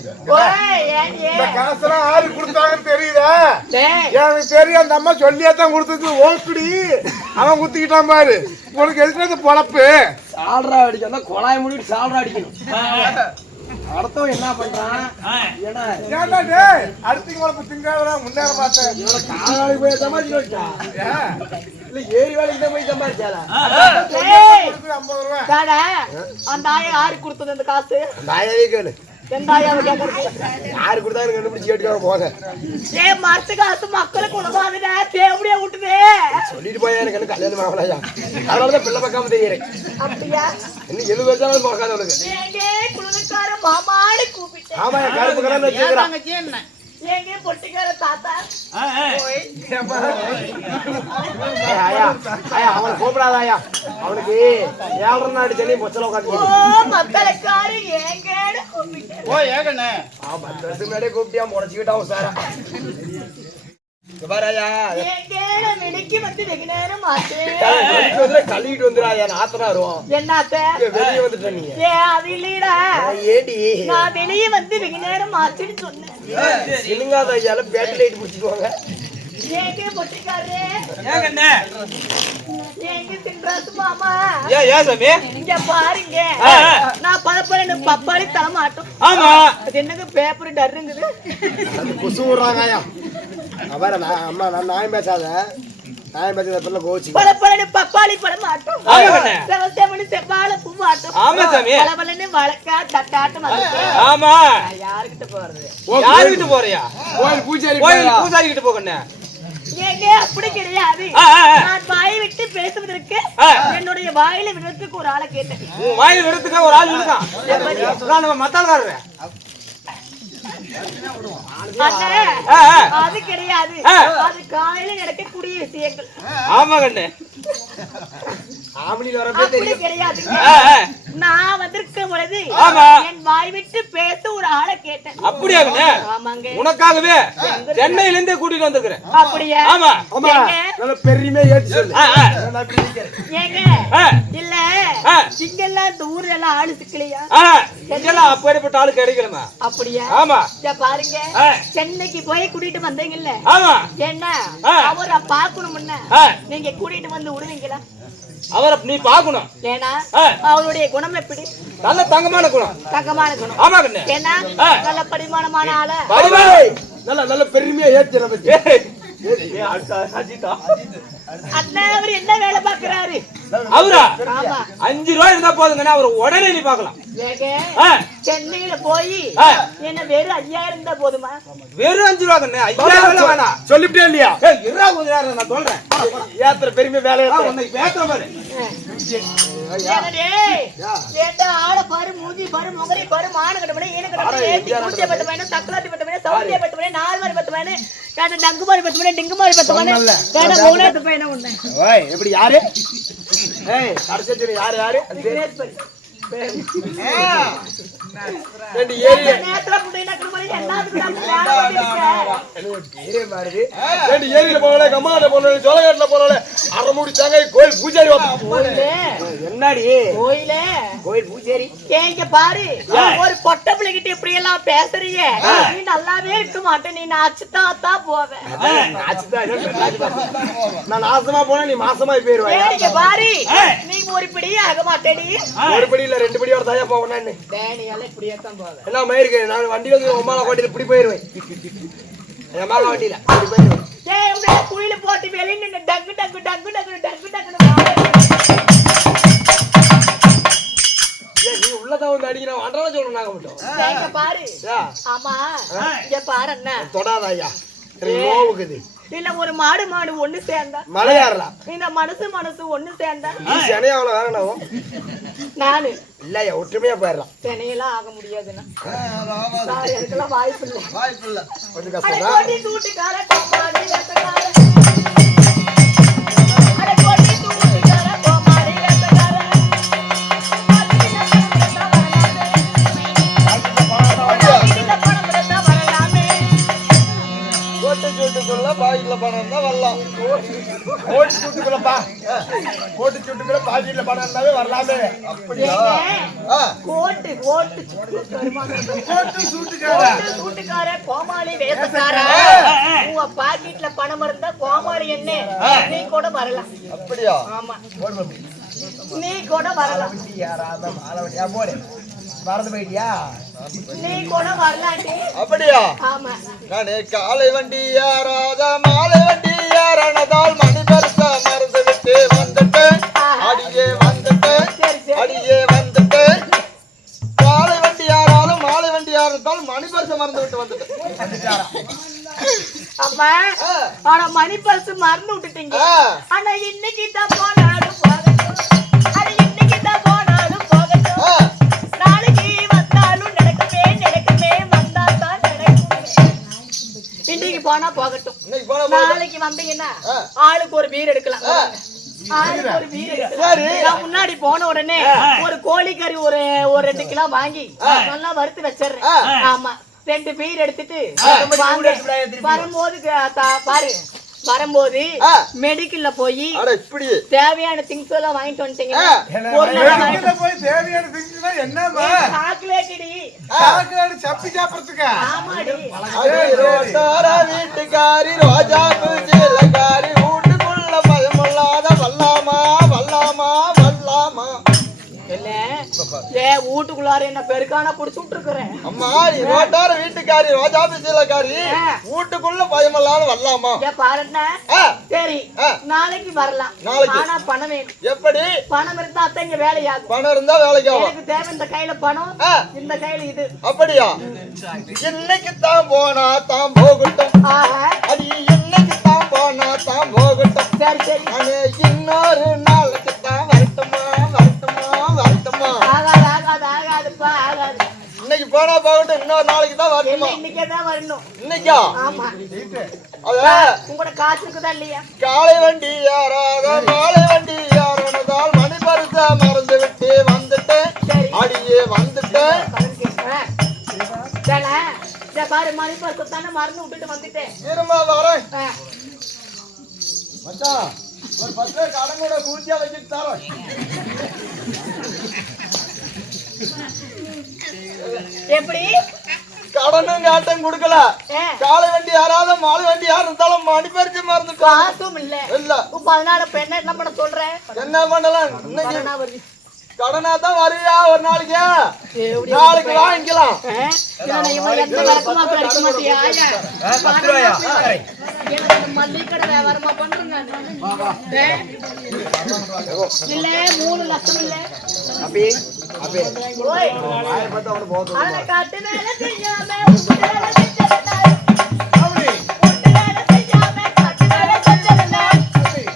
இந்த காசெல்லாம் ஆறு கொடுத்தாங்கன்னு தெரியுதா? எனக்கு தெரியும், அந்த அம்மா சொல்லியே தான் கொடுத்தது. ஓக்குடி அவன் குத்திக்கிட்டான் பாரு. உனக்கு எதுக்கு பொழப்பு? சால்ரா அடிக்கணும், குழாய் முடிட்டு சால்ரா அடிக்கணும். அடுத்தவன் என்ன பண்றான்? அடுத்த திங்காத முன்னேற பார்த்தேன். காலாளுக்கு போய் சமாளிச்சு வச்சா இல்ல ஏறி வேலைக்கு தான் போய் சம்பாதிச்சாரா? 50 ரூபாய். அந்த ஆயா யாரு கொடுத்தது அந்த காசு? அந்த ஆயாவே கேளு. எந்த ஆயாவை கேட்கறது? யாரு கொடுத்தாரு கண்டுபிடிச்சு கேட்டுக்காக போங்க. மரத்து காசு மக்களுக்கு உணவாதுடா, தேவடியா விட்டுது சொல்லிட்டு போயா எனக்கு கல்யாணம் ஆகலையா? அதனாலதான் பிள்ளை பக்காம தெரியுறேன். அப்படியா? இன்னும் 70 வருஷம் பார்க்காத உனக்கு. குழந்தைக்கார மாமாடி கூப்பிட்டேன். ஆமா, கருப்பு கலர்ல வச்சிருக்கான். எங்க பொட்டிக்கார தாத்தா அவனை கூப்பிடாதாயா? அவனுக்கு 7 நாடு சென்னை பொச்சல உட்காந்து மக்களுக்காரு ஏங்கன்னு கூப்பிட்டேன். 10 வருஷம் முன்னாடியே கூப்பிட்டியா முறைச்சுக்கிட்டாவும் சாரா கழுவிட்டு வந்துடாயா? ஆத்தனா வரும். என்னாத்த வெளியே வந்துட்ட நீ? அது இல்லடா, ஏடி நான் வெளியே வந்து வெகு நேரம் ஆச்சுன்னு சொன்னேன். சிலுங்காத ஐயால பேட்டரி லைட் பிடிச்சிக்குவாங்க. ஏங்க பொட்டிக்காரு, ஏங்க சின்ராசு மாமா, இங்க பாருங்க. நான் பழப்பழன்னு பப்பாளி தரமாட்டோம். ஆமா, அது என்னங்க பேப்பர் டர்ருங்குது. குசு விடுறாங்கயா. அம்மா நான் நாயம் பேசாத, நாயம் பேசாத கோச்சு. பழப்பழன்னு பப்பாளி பழம் ஆட்டும், செவசெவனு செவ்வாழை பூ ஆட்டும், பழப்பழன்னு வழக்கா தட்டாட்டம். ஆமா, யாருக்கிட்ட போறது? யாருக்கிட்ட போறியா? கோயில் பூஜாரி பூசாரி கிட்ட போகணும். ஏங்க அப்படி கிடையாது. நான் வாய் விட்டு பேசுவதற்கு என்னுடைய வாயில விடுறதுக்கு ஒரு ஆளை கேட்டேன். வாயில் விடுறதுக்கு ஒரு ஆள் இருக்கான். நம்ம மத்தாள்காரரு. அது கிடையாது, அது காலையில நடக்கக்கூடிய விஷயங்கள். ஆமா கண்ணு, அப்படி கிடையாது. நான் வந்திருக்க பொழுது என் வாய் விட்டு பேச ஒரு ஆளை கேட்டேன். அப்படியா கண்ணு? ஆமாங்க, உனக்காகவே சென்னையில இருந்தே கூட்டிட்டு வந்துக்கிறேன். அப்படியா? ஆமா, பெருமையா ஏற்றி சொல்லு. ஏங்க இல்ல, இங்கெல்லாம் இந்த ஊர்ல எல்லாம் ஆளு சிக்கலையா? இங்கெல்லாம் அப்படிப்பட்ட ஆளு கிடைக்கலமா. அப்படியா? ஆமா, பாருங்க, சென்னைக்கு போய் கூட்டிட்டு வந்தீங்கல்ல, ஆமா, என்ன அவரை பாக்கணும்னா நீங்க கூட்டிட்டு வந்து விடுவீங்களா? அவரை நீ பாக்கணும். ஏன்னா அவருடைய குணம் எப்படி? நல்ல தங்கமான குணம். தங்கமான குணம். ஆமா கண்ணு. ஏன்னா நல்ல பரிமாணமான ஆள. நல்ல நல்ல பெருமையா ஏத்தி அண்ணா அவர் என்ன வேலை பாக்குறாரு? அவரா? ஆமா, 5 ரூபாய் இருந்தா போதுங்கண்ணா, அவர் உடனே நீ பாக்கலாம். சென்னையில போய் என்ன வெறும் 5000 இருந்தா போதுமா? வெறும் 5 ரூபாய் கண்ணு, 5000 வேணாம். சொல்லிவிட்டே இல்லையா? இருடா கொஞ்ச நேரம் நான் சொல்றேன். ஏத்துற பெருமை வேலையா உன்னை பேசுற பாரு. ஏட்டா ஆள பாரு, மூஞ்சி பாரு, முகரை பாரு, மான கட்டபடி, ஈன கட்டபடி, ஏத்தி கூச்சே பட்டவனே, தக்கலாத்தி பட்டவனே, சவுண்டியே பட்டவனே, நால் மாதிரி பட்டவனே, காட்ட டங்கு மாதிரி பட்டவனே, டிங்கு மாதிரி பட்டவனே, காட்ட போனது பையனா உன்னை. ஓய் எப்படி யாரு? ஏய் கடைசி யாரு யாரு? ரெண்டு ஏரியா நேத்ரா புடினா குமாரி எல்லாத்துக்கும் நான் ஏரியா மாறுது. ரெண்டு ஏரியில போறல, கம்மாட போறல, ஜோலகாட்ல போறல, அரமுடி தாங்க கோயில் பூஜாரி வந்து. என்னடி கோயிலே? கோயில் பூஜாரி. கேங்க பாரு, ஒரு பொட்ட பிள்ளைகிட்ட இப்படி எல்லாம் பேசுறீங்க, நீ நல்லாவே இருக்க மாட்டே, நீ நாச்சுதாத்தா போவே. நாச்சுதா நான் நாசமா போனா நீ மாசமா போயிருவ. கேங்க பாரு, நீ ஒரு படி ஆக மாட்டேடி. ஒரு படி இல்ல, 2 படியோட தாயா போவேன் நான். டேனியால இப்படியே தான் போவே. என்ன மயிருக்கு, நான் வண்டி வந்து உமால வண்டியில இப்படி போயிருவேன். என் மாமா வண்டியில இப்படி போயிருவேன். ஏய் உங்க குயில போட்டு வெளிய நின்னு டங்கு டங்கு டங்கு டங்கு டங்கு டங்கு. ஏய் நீ உள்ளதா வந்து அடிக்கிற அன்றாட சொல்றேன் நாங்க மட்டும். கேங்க பாரு. ஆமா, இங்க பாரு அண்ணா. தொடாதயா. எனக்கு நோவுக்குது. இல்ல ஒரு மாடு மாடு ஒண்ணு சேர்ந்தா மலையாறலாம். இந்த மனசு மனசு ஒண்ணு சேர்ந்தா நீ செனையாவல வேறனாவும் நானு இல்லையா ஒற்றுமையா போயிடலாம். செனையெல்லாம் ஆக முடியாதுன்னா சாரி, அதுக்கெல்லாம் வாய்ப்பு இல்ல. கொஞ்சம் கஷ்டம் தான். கோடி தூட்டுக்கார கோமாடி ரத்தக்கார, அட கோடி தூட்டுக்கார கோமாடி ரத்தக்கார, கோட்டை சோட்டுக்குள்ள பாயில பணம் தான் வரலாம். கோட்டு சுட்டுக்குள்ளப்பா, கோட்டு சுட்டுக்குள்ள பாக்கெட்ல பணம் இருந்தாவே வரலாமே. அப்படியா? கோட்டு கோட்டு கோட்டு சூட்டுக்கார கோமாளி வேஷக்கார உங்க பாக்கெட்ல பணம் இருந்தா கோமாளி என்ன நீ கூட வரலாம். அப்படியா? ஆமா நீ கூட வரலாம். மறந்து போயிட்டியா? நீ கூட வரலாண்டி. அப்படியா? ஆமா நானே காலை வண்டி யாராத மாலை வண்டி யாரானதால் மணி பரிச மறந்து விட்டு வந்துட்டேன். அடியே வந்துட்டேன், அடியே வந்துட்டேன். காலை வண்டி யாராலும் மாலை வண்டி யாராலும் மணி பரிச மறந்து விட்டு வந்துட்டேன். அம்மா ஆனா மணி பரிசு மறந்து விட்டுட்டீங்க. ஆனா இன்னைக்கு தான் போனாலும் போகட்டும், அது இன்னைக்கு தான் போனாலும் போகட்டும், நாளைக்கு வந்தாலும் நடக்குமே நடக்குமே வந்தாதான் நடக்கும். இன்னைக்கு போனா போகட்டும், நாளைக்கு வந்தீங்கன்னா ஆளுக்கு ஒரு பீர் எடுக்கலாம். ஆளுக்கு ஒரு பீர் எடுக்கலாம். நான் முன்னாடி போன உடனே ஒரு கோழிக்கறி ஒரு 2 கிலோ வாங்கி நல்லா வறுத்து வச்சிடுறேன். ஆமா 2 பீர் எடுத்துட்டு வரும்போது பாரு, வரும்போது மெடிக்கல்ல போய் தேவையான திங்ஸ் எல்லாம் வாங்கிட்டு வந்துட்டீங்கன்னா போய் தேவையான திங்ஸ்னா என்னமா? சாக்லேட்டடி சாக்லேட் சப்பி சாப்பிடுறதுக்கு. ஆமாடி. வீட்டுக்காரி ரோஜா பூஜைக்காரி வீட்டுக்குள்ள பயமில்லாத வல்லாமா வல்லாமா வல்லாமா. வீட்டுக்குள்ளார என்ன பெருக்கான புடிச்சு விட்டுருக்கிறேன். அம்மா நீ ரோட்டார வீட்டுக்காரி ரோஜா பூஜைக்காரி வீட்டுக்குள்ள பயமில்லாத வல்லாமா. பாருண்ணா சரி நாளைக்கு வரலாம். ஆனா பணம் வேணும். எப்படி? பணம் இருந்தா தான் இங்க வேலையாகும். பணம் இருந்தா வேலைக்கு ஆகும். எனக்கு தேவை இந்த கையில பணம், இந்த கையில இது. அப்படியா? இன்னைக்கு தான் போனா தான் போகட்டும், அது இன்னைக்கு தான் போனா தான் போகட்டும். சரி சரி இன்னொரு நாளைக்கு தான் வரட்டுமா வரட்டுமா வரட்டுமா. ஆகாது ஆகாது ஆகாதுப்பா ஆகாது. இன்னைக்கு போனா போகட்டும், இன்னொரு நாளைக்கு தான் வரட்டுமா? இன்னைக்கே தான் வரணும். இன்னைக்கா? ஆமா உங்களோட காசு இருக்குதா இல்லையா? காலை வண்டி யாராத மாலை வண்டி யாரானதால் மணி பரிச மறந்து விட்டு வந்துட்டேன். அடியே வந்துட்டேன். பாரு மணி பரிசு தானே மறந்து விட்டுட்டு வந்துட்டேன். இருமா வரேன் மச்சான். ஒரு 10 கடன் கூட குடிச்சா வச்சுட்டு தரோம். எப்படி கடனும் காட்டும் கொடுக்கல. காலை வண்டி யாராவது மாலை வண்டி யார் இருந்தாலும் மணி பறிச்சு மறந்துட்டோம். காசும் இல்ல இல்ல. அதனால இப்ப என்ன பண்ண சொல்றேன்? என்ன பண்ணலாம்? இன்னைக்கு கடனா தான் வரியா ஒரு நாளைக்கு? நாளைக்கு வாங்கிக்கலாம். மல்லிகடை வியாபாரமா பண்றேங்க இல்ல 3 லட்சம் இல்ல. காட்டு வேலை செய்யாம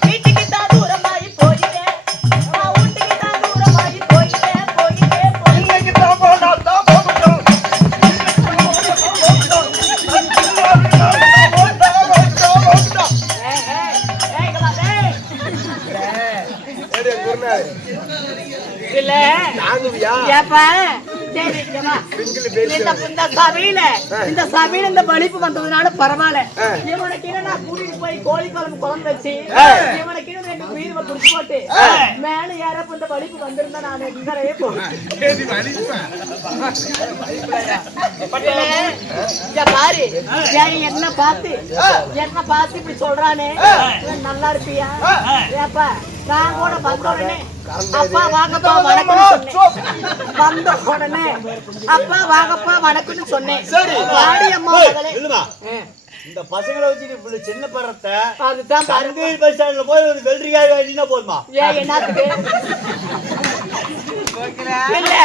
வீட்டுக்கு தான் தூரமாயி போயிட்டேன். வீட்டுக்கு தான் தூரமாயி போயிட்டேன் போயிட்டேன் இன்னைக்கு தான் போனா தான் போகட்டும். இல்ல ஏப்பா சரி இந்த சபையில இந்த பலிப்பு வந்ததுனால பரவாயில்ல. இவனுக்கு நான் கூட்டிட்டு போய் கோழி குழம்பு வச்சு இவனுக்கு 2 உயிர் குடிச்சு போட்டு மேல யாரப்ப இந்த பலிப்பு வந்திருந்தா நான் எங்கரையே போறேன். பாரு என்ன பார்த்து இப்படி சொல்றானே நல்லா இருப்பியா? ஏப்பா நான் கூட வந்த உடனே அப்பா வாங்கப்பா வணக்கம்னு சொன்னேன். வந்த உடனே அப்பா வாங்கப்பா வணக்கம்னு சொன்னேன். வாடி அம்மா இந்த பசங்களை வச்சுட்டு சின்ன படத்தை அதுதான் பஸ் ஸ்டாண்ட்ல போய் ஒரு வெள்ளரிக்காய் வாங்கினா போதுமா? ஏன் என்னத்துக்கு இல்ல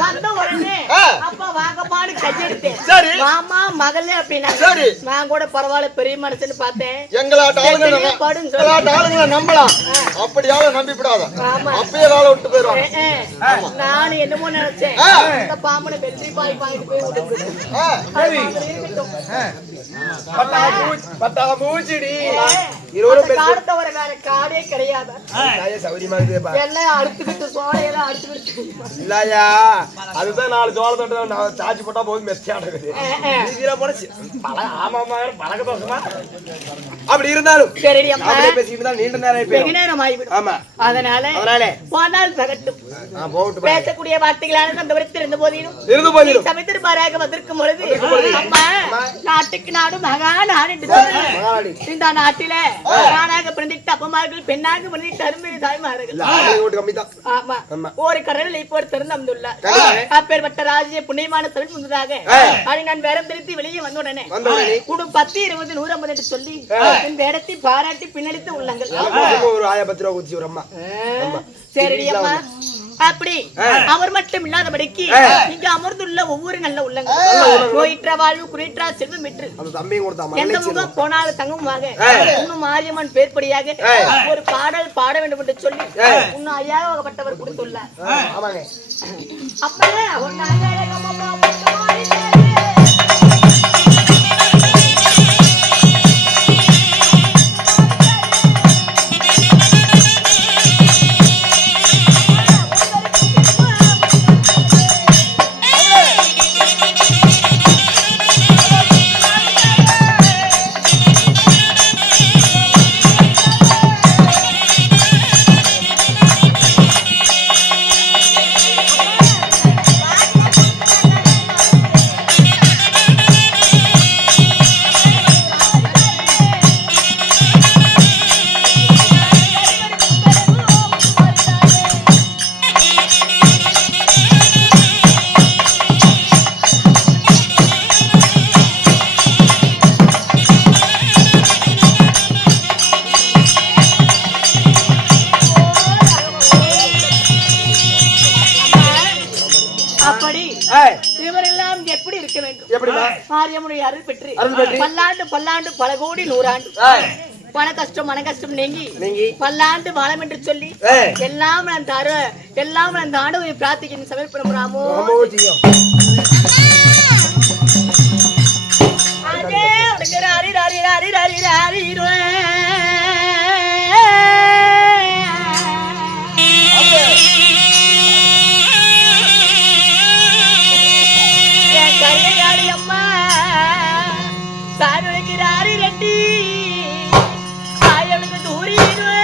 வந்த உடனே அப்பா வாங்கப்பான்னு கையெடுத்தேன். மாமா மகளே அப்படின்னா நான் கூட பரவாயில்ல பெரிய மனுஷன்னு பார்த்தேன். எங்களாட்ட நம்பலாம். அப்படியாவது நம்பிவிடாத. அப்பயே வேலை விட்டு போயிடுவாங்க. நானும் என்னமோ நினைச்சேன் இந்த பாம்பனை வெற்றி பாய் வாங்கிட்டு போய் விட்டு பத்தா மூச்சிடி காடத்தை ஒரு வேற காடே கிடையாது. சௌரியமா இருக்குப்பா. எல்லாம் அறுத்துக்கிட்டு சோழையெல்லாம் அறுத்துக்கிட்டு இல்லையா அதுதான் 4 சோளத்தோட்ட சாச்சி போட்டா போதும் மெச்சியாடுது. ஆமாமா பழக்க தோசமா அப்படி இருந்தாலும் சரி அம்மா பேசிட்டு தான் நீண்ட நேரம் வெகு நேரம் ஆகிவிடும். ஆமா அதனால போனால் பகட்டும் பேசக்கூடிய வார்த்தைகளான அந்த விருத்தி இருந்த போதிலும் சமைத்திருப்பாராக வந்திருக்கும் பொழுது அம்மா நாட்டுக்கு நாடு மகாநாடு என்று சொல்லி இந்த நாட்டில நானாக பிறந்திட்டு அப்பமார்கள் பெண்ணாக பிறந்திட்டு அருமை தாய்மார்கள் ஒரு கடலில் இப்போ திறந்துள்ளார். அப்பேற்பட்ட ராஜ்ய புண்ணியமான தமிழ் முன்னதாக அதை நான் வேடம் திருத்தி வெளியே வந்த உடனே குடும் 10, 20, 150 என்று சொல்லி என் வேடத்தை பாராட்டி பின்னடித்து உள்ளங்கள். ஒரு 1000 ரூபாய் குச்சி ஒரு அம்மா. சரி அம்மா அப்படி அவர் மட்டும் இல்லாதபடிக்கு இங்க அமர்ந்துள்ள ஒவ்வொரு நல்ல உள்ளங்கள் நோயிற்ற வாழ்வு குறைற்றா செல்வம் பெற்று எந்த முகம் போனாலும் தங்கமாக இன்னும் மாரியம்மன் பேர்படியாக ஒரு பாடல் பாட வேண்டும் என்று சொல்லி இன்னும் ஐயாவகப்பட்டவர் கொடுத்துள்ளார். அப்ப இவரெல்லாம் எப்படி இருக்க வேண்டும்? மாரியம்மனுடைய அருள் பெற்று பல்லாண்டு பல்லாண்டு பல கோடி 100 ஆண்டு பண கஷ்டம் மன கஷ்டம் நீங்கி பல்லாண்டு வாழம் என்று சொல்லி எல்லாம் நான் தர எல்லாம் நான் ஆண்டவரை பிரார்த்திக்கிறேன் சமர்ப்பணம் ராமோ. அதே உனக்கு ஹரி ஹரி ஹரி ஹரி ஹரி அம்மா சாருகிறாரி ரெட்டி சாயலுக்கு தூரிடுவே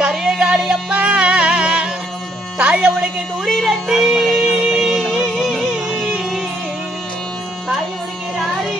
கரியகாடி அம்மா தாய உனக்கு தூரி ரெட்டி தாய உனக்கு ராரி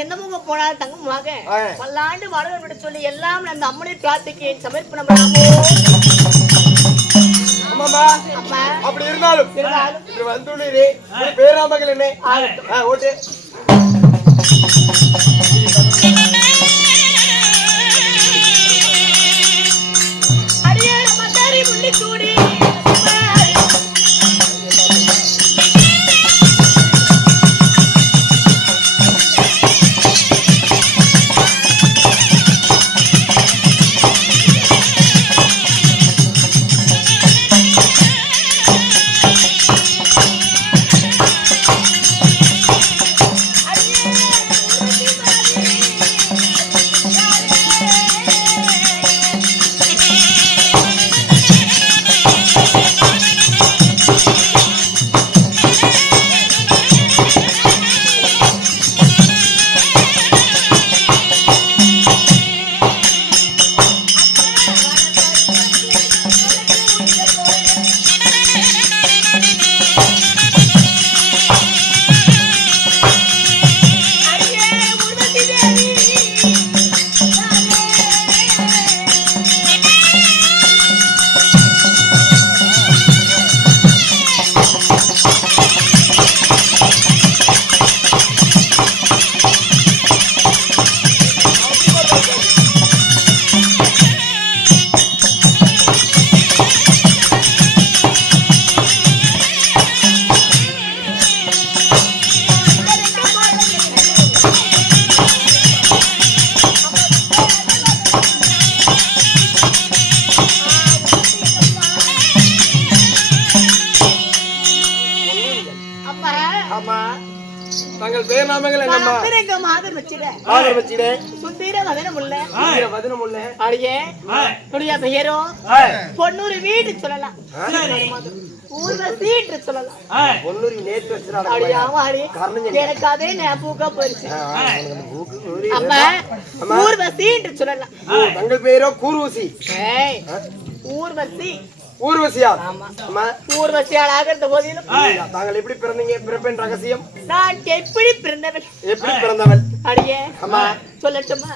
என்னமுக போனால் தங்கமாக ஆ. பல்லாண்டு வாழ்வு விட சொல்லி எல்லாம் அந்த அம்மனை பிரார்த்திக்கு சமர்ப்பணம் ஆமாமா அப்பா அப்படி இருந்தாலும் இருந்தாலும் இன்று வந்துள்ளீரே உன் பேராமகள் என்ன ஓட்டு அடியே நம்ம தாரி முள்ளி கூடி தங்கள் பேராமகள் என்னம்மா பிறகு மாதர் வச்சிட ஆதர் வச்சிடே சுந்தீர வதனமுள்ள வதனமுள்ள அடியே துணியா பெயரோ பொன்னூறு வீடு சொல்லலாம் ஊர்வசி என்று சொல்லலாம் பொன்னூரி நேற்று வச்சிடாத அடியாமா அடி எனக்கு அதே ஞாபகம் போயிருச்சு அப்ப ஊர்வசி என்று சொல்லலாம் தங்கள் பேரோ கூர்வசி ஏய் ஊர்வசி ஊர்வசியா ஆமா ஊர்வசியால் ஆகிற போதிலும் தாங்கள் எப்படி பிறந்தீங்க பிறப்பின் ரகசியம் நான் எப்படி பிறந்தவள் எப்படி பிறந்தவள் அடியே அம்மா சொல்லட்டுமா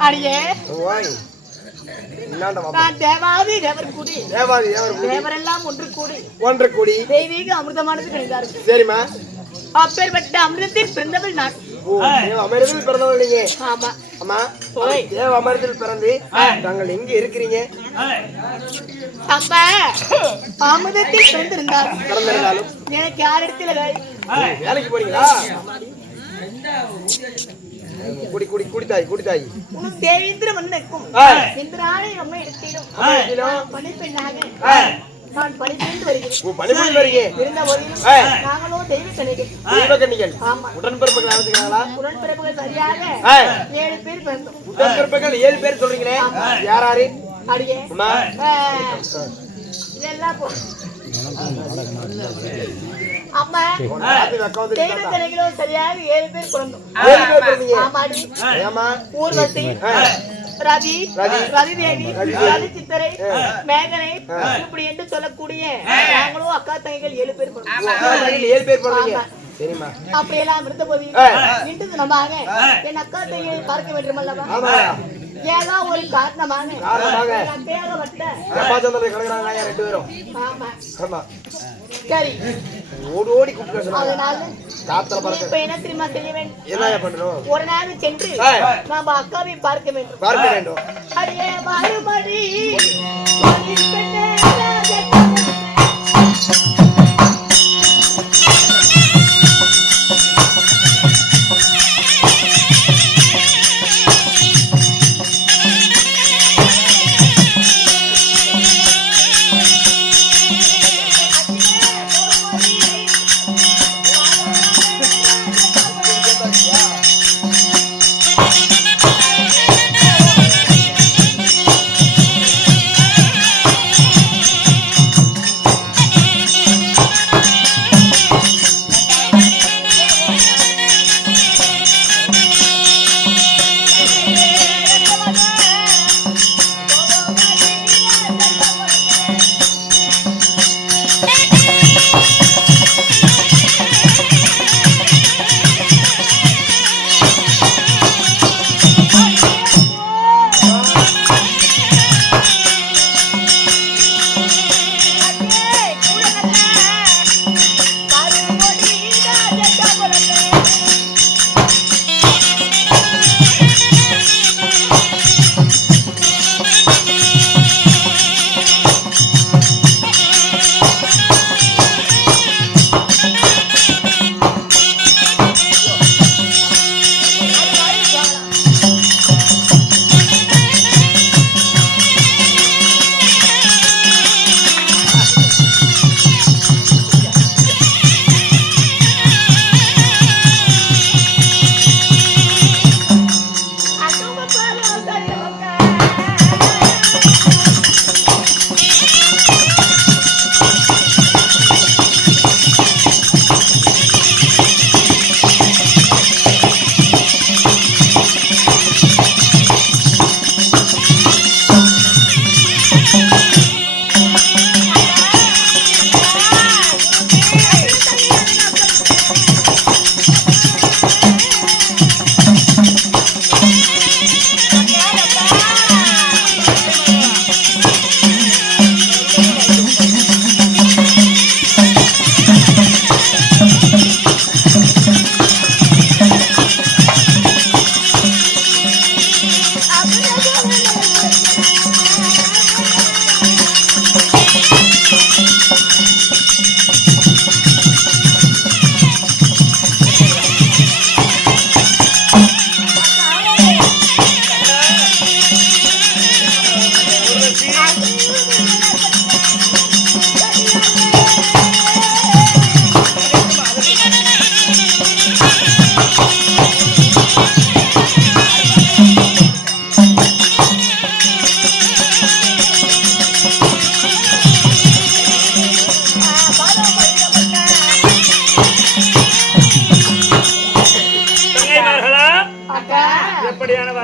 அடியே நான் தேவாதி தேவர் கூடி தேவரெல்லாம் ஒன்று கூடி தெய்வீக அமிர்தமானது கிடைத்தார்கள். சரிம்மா அப்பேற்பட்ட அமிர்தத்தில் பிறந்தவள் நான். அமிர்தத்தில் பிறந்தவள் நீங்க? ஆமா. அம்மா தேவ அமிர்தத்தில் பிறந்து நாங்கள் எங்க இருக்கிறீங்க? அப்ப அமிர்தத்தில் பிறந்திருந்தாலும் எனக்கு யார் இடத்துல வேலைக்கு போறீங்களா? குடி குடி குடித்தாய் குடித்தாய் உனக்கு தேவேந்திர மன்னனுக்கும் இந்திராணி அம்மா இடத்திலும் பணிப்பெண்ணாக நான் பணிபுரிந்து வருகிறேன். பணிபுரிந்து வரீங்க. இருந்த போதிலும் நாங்களும் தெய்வ கன்னிகள். தெய்வ கன்னிகள். ஆமா. உடன்பிறப்புகள் அழைச்சுக்கிறாங்களா? உடன்பிறப்புகள் சரியாக 7 பேர் பிறந்தோம். உடன்பிறப்புகள் 7 பேர் சொல்றீங்களே, யார் யாரு? அடியே அம்மா இதெல்லாம் போ. அம்மா தெய்வ கன்னிகளும் சரியாக 7 பேர் பிறந்தோம். 7 பேர் பிறந்தீங்க. ஆமாடி. ஏமா? ஊர்வசி, ரதி, ரதிதேவி, ரதி சித்தரை, மேகனை இப்படி என்று சொல்லக்கூடிய நாங்களும் அக்கா தங்கைகள் 7 பேர் பிறந்தோம். 7 பேர் பிறந்தீங்க. சரிம்மா. அப்படியெல்லாம் இருந்த போது இன்று தினமாக என் அக்கா தங்கையை பார்க்க வேண்டும் அல்லவா? ஏதோ ஒரு காரணமாக அக்கையாகப்பட்ட ரப்பாச்சந்திரனை கலக்குறாங்க 2 பேரும். ஆமா ஆமா. சரி, ஓடி கூப்பிட்டு அதனால காத்துல பறக்க இப்ப என்ன தெரியுமா செய்ய வேண்டும்? என்ன பண்ணணும்? ஒரு நாள் சென்று நாம அக்காவை பார்க்க வேண்டும். பார்க்க வேண்டும். அடியே மறுபடி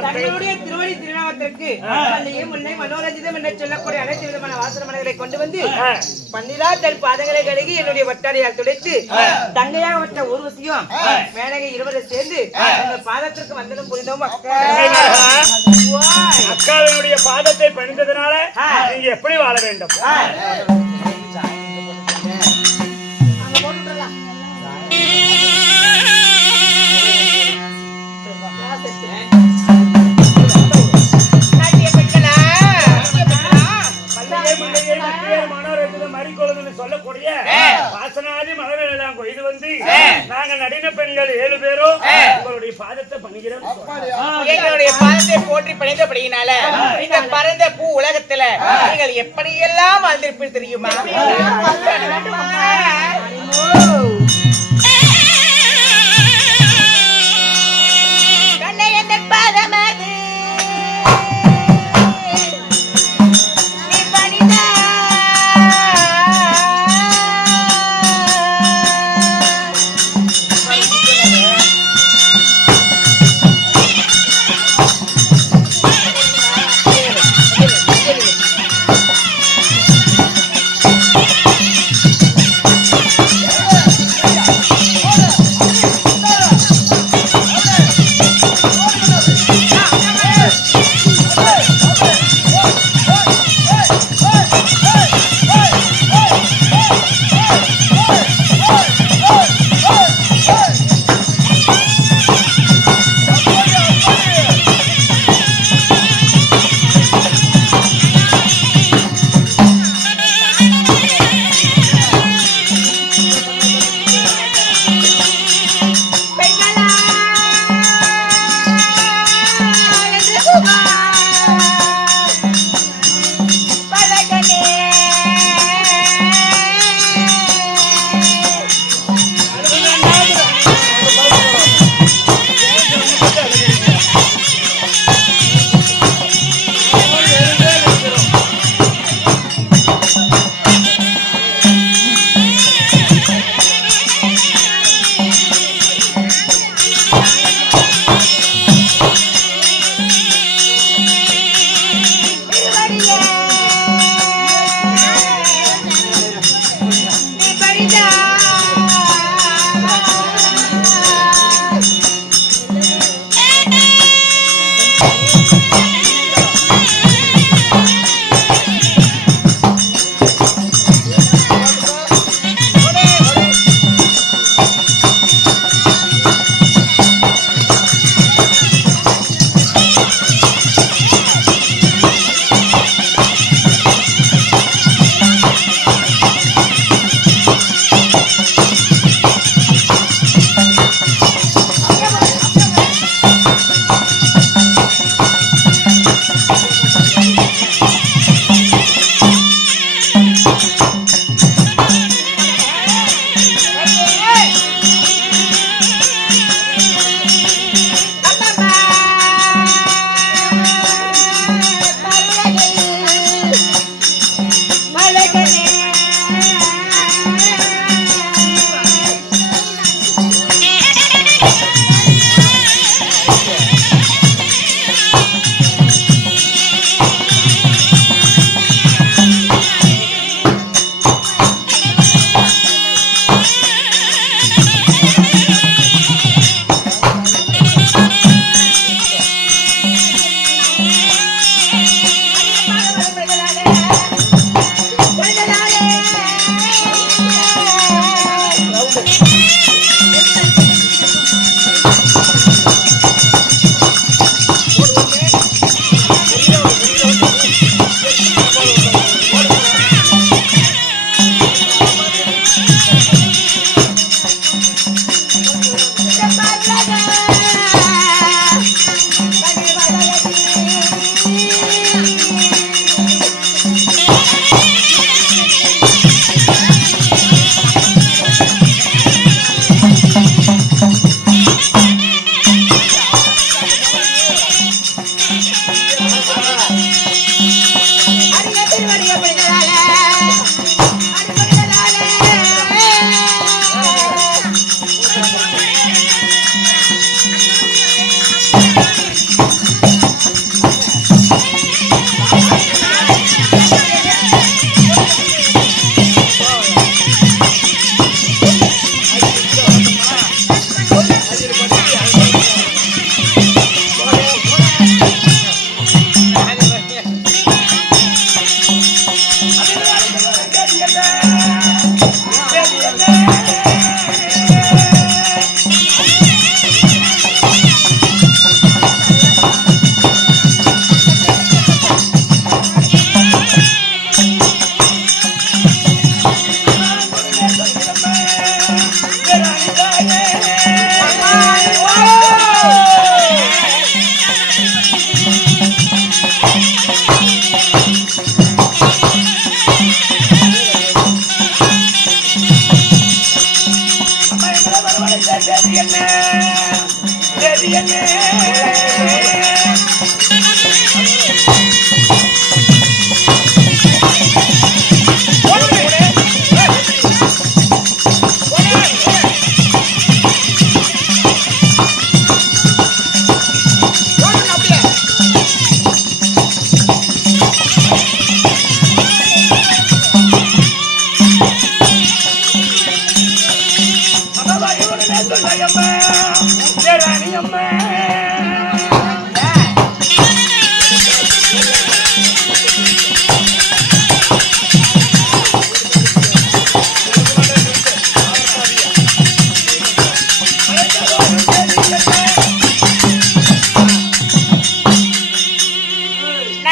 தங்களுடைய திருவடி திருநாமத்திற்கு முன்னை மனோரஞ்சிதம் என்று சொல்லக்கூடிய அனைத்து விதமான வாசன மலர்களை கொண்டு வந்து பன்னிரா தன் பாதங்களை கழுகி என்னுடைய வட்டாரியால் துடைத்து தங்கையாக வட்ட ஊர்வசியும் மேனகை இருவரும் சேர்ந்து அந்த பாதத்திற்கு வந்ததும் புரிந்தோம். அக்காவினுடைய பாதத்தை பணிந்ததுனால நீங்க எப்படி வாழ வேண்டும்? சொல்லக்கூடிய வாசனாதி மலர்கள் எல்லாம் கொய்து வந்து நாங்க நடின பெண்கள் 7 பேரும் உங்களுடைய பாதத்தை பணிகிறோம். எங்களுடைய பாதத்தை போற்றி பணிந்தபடியினால இந்த பரந்த பூ உலகத்துல நீங்கள் எப்படியெல்லாம் வாழ்ந்திருப்பீர்கள் தெரியுமா?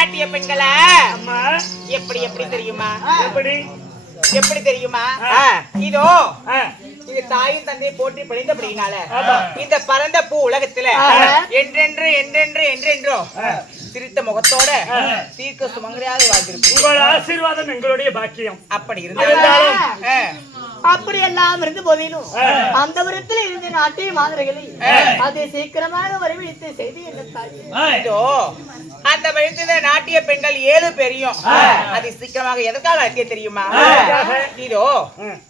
நாட்டிய பெண்களா அம்மா எப்படி எப்படி தெரியுமா? எப்படி எப்படி தெரியுமா? இதோ இது தாயும் தந்தையை போற்றி பணிந்தபடியினால இந்த பரந்த பூ உலகத்துல என்றென்று என்றென்று என்றென்றோ சிரித்த முகத்தோட தீர்க்க சுமங்கலியாக வாழ்ந்திருக்கும். உங்கள் ஆசீர்வாதம் எங்களுடைய பாக்கியம். அப்படி இருந்தாலும் அப்படி எல்லாம் இருந்த போதிலும் அந்த விதத்தில் இருந்த நாட்டிய மாதிரிகளை அதை சீக்கிரமாக வரவழைத்து செய்து என்ன தாய் இதோ அந்த வழித்த நாட்டிய பெண்கள் 7 பேரையும் அதை சீக்கிரமாக எதற்காக அழைக்க தெரியுமா? இதோ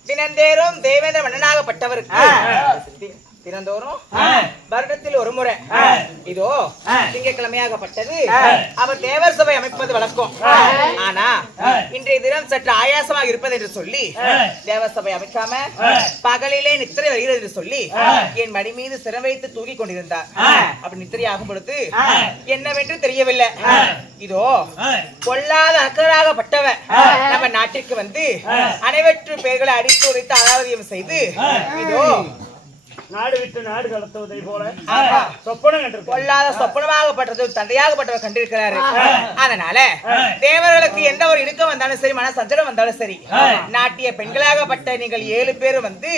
தினந்தேறும் தேவேந்திர மன்னனாகப்பட்டவருக்கு தினந்தோறும் வருடத்தில் ஒரு முறை இதோ திங்கட்கிழமையாகப்பட்டது அவர் தேவர் சபை அமைப்பது வழக்கம். ஆனா இன்றைய தினம் சற்று ஆயாசமாக இருப்பது என்று சொல்லி தேவர் சபை அமைக்காம பகலிலே நித்திரை வருகிறது என்று சொல்லி என் மடி மீது சிரம் வைத்து தூக்கி கொண்டிருந்தார். அப்படி நித்திரை ஆகும் பொழுது என்னவென்று தெரியவில்லை. இதோ கொல்லாத அக்கராகப்பட்டவர் நம்ம நாட்டிற்கு வந்து அனைவற்று பெயர்களை அடித்து உரைத்து அலாவதியம் செய்து இதோ நாடு விட்டு நாடு கடத்துவதை போல ஆமா சொப்பனம் கண்டிருக்கோம். கொல்லாத சொப்பனமாகப்பட்டது தந்தையாகப்பட்டவர் கண்டிருக்கிறாரு. அதனால தேவர்களுக்கு எந்த ஒரு இடுக்கம் வந்தாலும் சரி, மன சஞ்சலம் வந்தாலும் சரி, நாட்டிய பெண்களாகப்பட்ட நீங்கள் 7 பேர் வந்து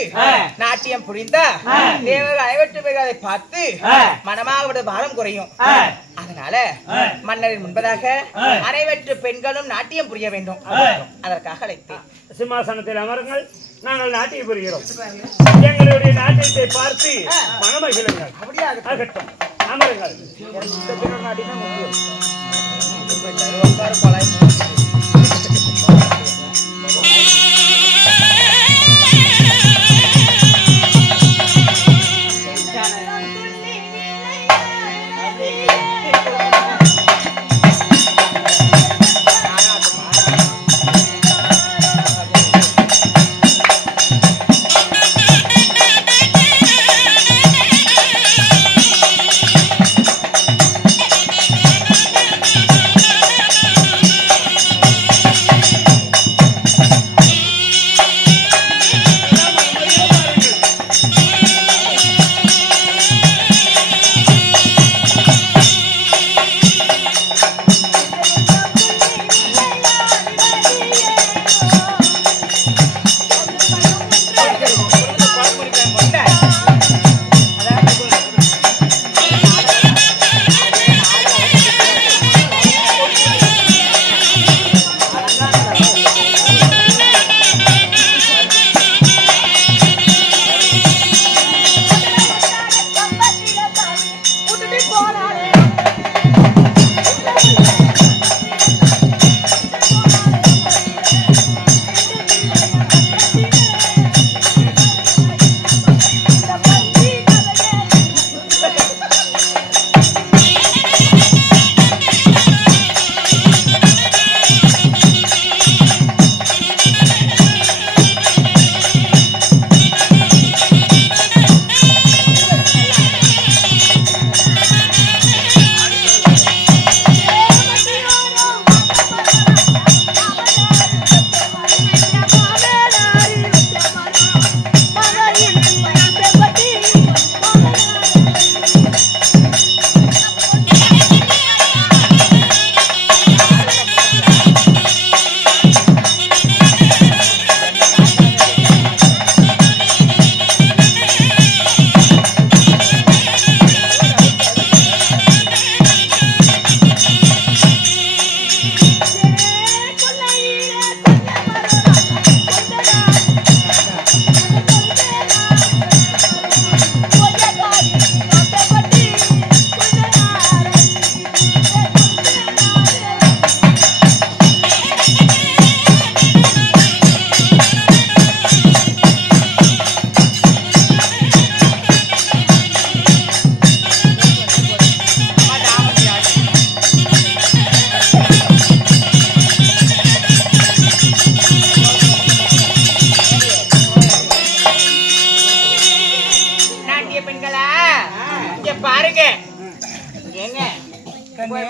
நாட்டியம் புரிந்தா தேவர்கள் அனைவற்று பேர்கள் அதை பார்த்து மனமாகப்பட்ட பாரம் குறையும். அதனால மன்னரின் முன்பதாக அனைவற்று பெண்களும் நாட்டியம் புரிய வேண்டும். அதற்காக அழைத்தேன். சிம்மாசனத்தில் அமருங்கள். நாங்கள் நாட்டியம் புரிகிறோம். எங்களுடைய நாட்டியத்தை பார்த்து மனமகிழுங்கள். ஆகட்டும், அமருங்கள்.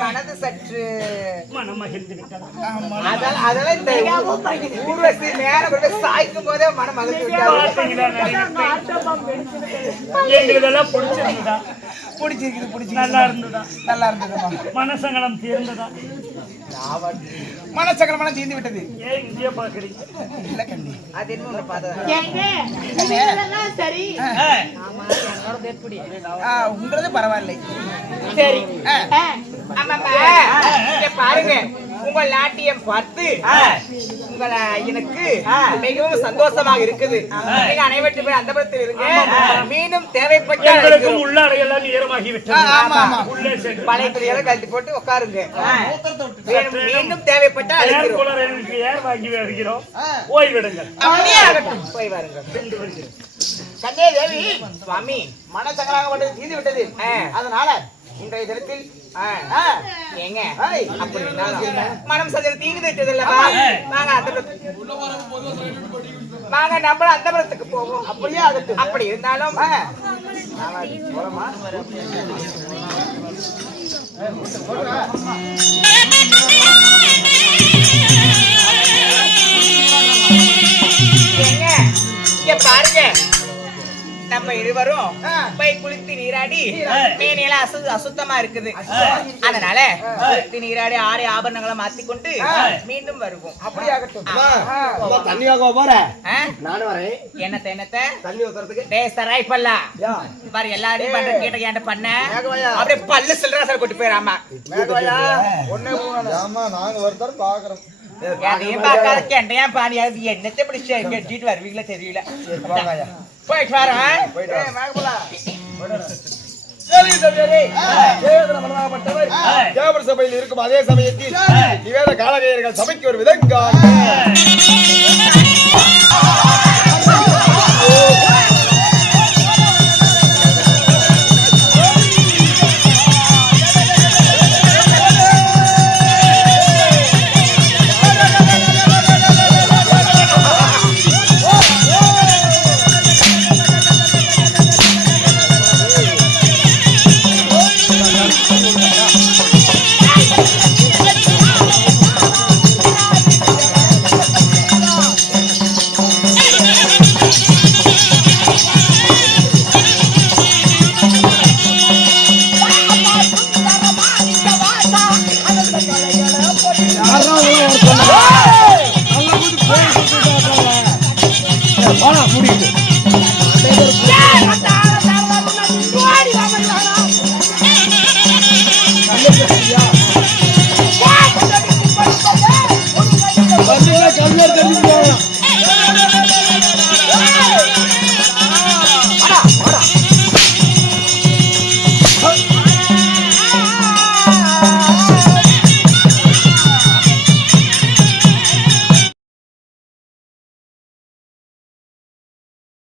மனது சற்று மனம் மகிழ்ந்து விட்டது. அதெல்லாம் இந்த ஊர்வசி மேல கொண்டு சாய்க்கும் போதே மனம் மகிழ்ந்து எங்களுக்கெல்லாம் பிடிச்சிருந்ததா? பிடிச்சிருக்கு நல்லா இருந்ததா? நல்லா இருந்ததுமா. மனசங்கடம் தீர்ந்ததா? மனசக்கரமான தீர்ந்து விட்டது. ஏன் இங்கே பாக்குறீங்க? இல்ல கண்ணி, அது என்ன ஒண்ணு பார்த்தா ஏங்க, நீங்கெல்லாம் சரி. ஆமா, என்னோட எப்படி? உங்களது பரவாயில்லை. சரி. ஆமாப்பா, இங்க பாருங்க, உங்கள் நாட்டியம் பார்த்து உங்களை எனக்கு மிகவும் சந்தோஷமாக இருக்குது. நீங்க அனைவரும் போய் அந்தபுரத்தில் இருங்க. மீண்டும் தேவைப்பட்ட எங்களுக்கும் உள்ளாடையெல்லாம் ஈரமாகி விட்டது. உள்ளே சென்று பழைய துணியெல்லாம் கழட்டி போட்டு உட்காருங்க. மீண்டும் தேவைப்பட்ட அழைக்கிறோம். குளர் எனக்கு ஏர் வாங்கி வருகிறோம். ஓய்விடுங்கள். அப்படியே ஆகட்டும், போய் வாருங்க. கண்ணே தேவி, சுவாமி, மனசக்கராகப்பட்டது தீர்ந்து விட்டது. அதனால இன்றைய தினத்தில் ஏங்க அப்படி மனம் சஞ்சல் தீர்ந்து விட்டதில்லவா? வாங்க வாங்க, நம்மளும் அந்தபுரத்துக்கு போவோம். அப்படியே ஆகட்டும். அப்படி இருந்தாலும் ஏங்க, இங்க பாருங்க, நம்ம இருவரும் போய் குளித்து நீராடி மேனியெல்லாம் அசுத்தமா இருக்குது. அதனால குளித்து நீராடி ஆடை ஆபரணங்களை மாத்திக்கொண்டு மீண்டும் வருவோம். அப்படி ஆகட்டும். தண்ணி வாங்க போறேன். நானும் வரேன். என்னத்த தண்ணி ஊத்துறதுக்கு. டேய் பல்லா பாரு, எல்லாரையும் பண்ற கேட்ட ஏன்ட பண்ண அப்படியே பல்லு சில்லற சார் கொண்டு போயிராமா. நாங்க ஒருத்தர் பாக்குறோம். அதையும் பார்க்காத கேண்டையா பாணி, அது என்னத்தை இப்படி கட்டிட்டு வருவீங்களா தெரியல. போயிட்டு வரேன். சபையில் இருக்கும் அதே சமயத்தில் நிவேத காலவேயர்கள் சபைக்கு ஒரு விதங்க முடியுது.